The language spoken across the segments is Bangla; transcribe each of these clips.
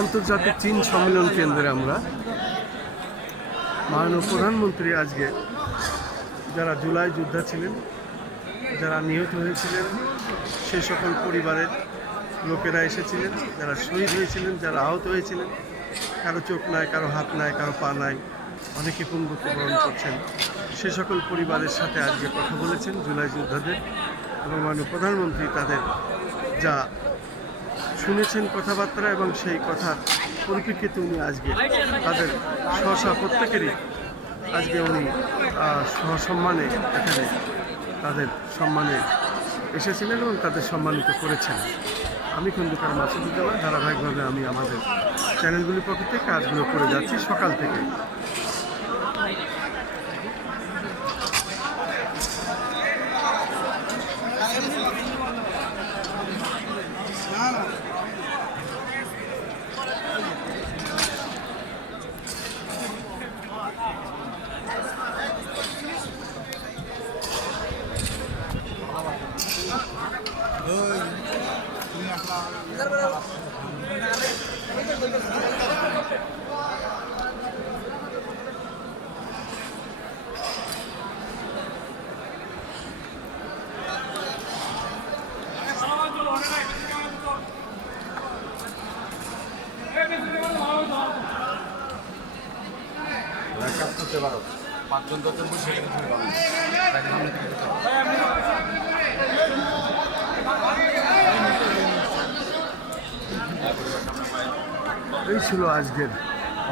আন্তর্জাতিক চীন সম্মেলন কেন্দ্রে আমরা মাননীয় প্রধানমন্ত্রী আজকে যারা জুলাই যোদ্ধা ছিলেন, যারা নিহত হয়েছিলেন, সেই সকল পরিবারের লোকেরা এসেছিলেন, যারা শহীদ হয়েছিলেন, যারা আহত হয়েছিলেন, কারো চোখ নাই, কারো হাত নাই, কারো পা নাই, অনেকে মৃত্যুবরণ করছেন, সে সকল পরিবারের সাথে আজকে কথা বলেছেন জুলাই যোদ্ধাদের। এবং মাননীয় প্রধানমন্ত্রী তাদের যা শুনেছেন কথাবার্তা এবং সেই কথার পরিপ্রেক্ষিতে উনি আজকে তাদের স্ব প্রত্যেকেরই আজকে উনি সসম্মানে এখানে তাদের সম্মানে এসেছিলেন এবং তাদের সম্মানিত করেছেন। আমি খন্দকার মাসুদুজ্জামান, ধারাবাহিকভাবে আমি আমাদের চ্যানেলগুলির পক্ষ থেকে কাজগুলো করে যাচ্ছি সকাল থেকে। করতে পারো 5জন 10জন বসে এই ছিল আজকের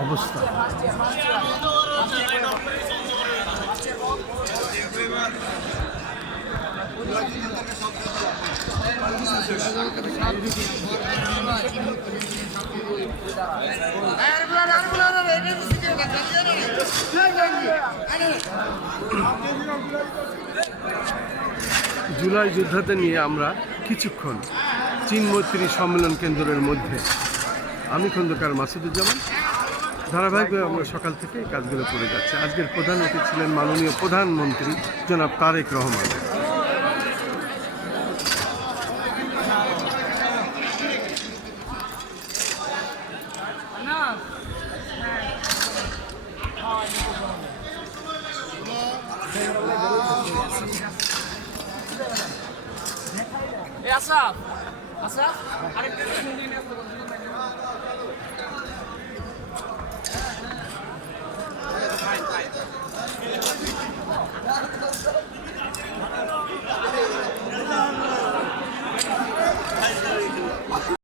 অবস্থা। জুলাই যোদ্ধাদের নিয়ে আমরা কিছুক্ষণ চীন মৈত্রী সম্মেলন কেন্দ্রের মধ্যে, আমি খন্দকার মাসুদুজ্জামান, ধারাবাহিকভাবে আমরা সকাল থেকে এই কাজগুলো করে যাচ্ছি। আজকের প্রধান অতিথি ছিলেন মাননীয় প্রধানমন্ত্রী জনাব তারেক রহমান। আসাফ আসাফ আরেকটা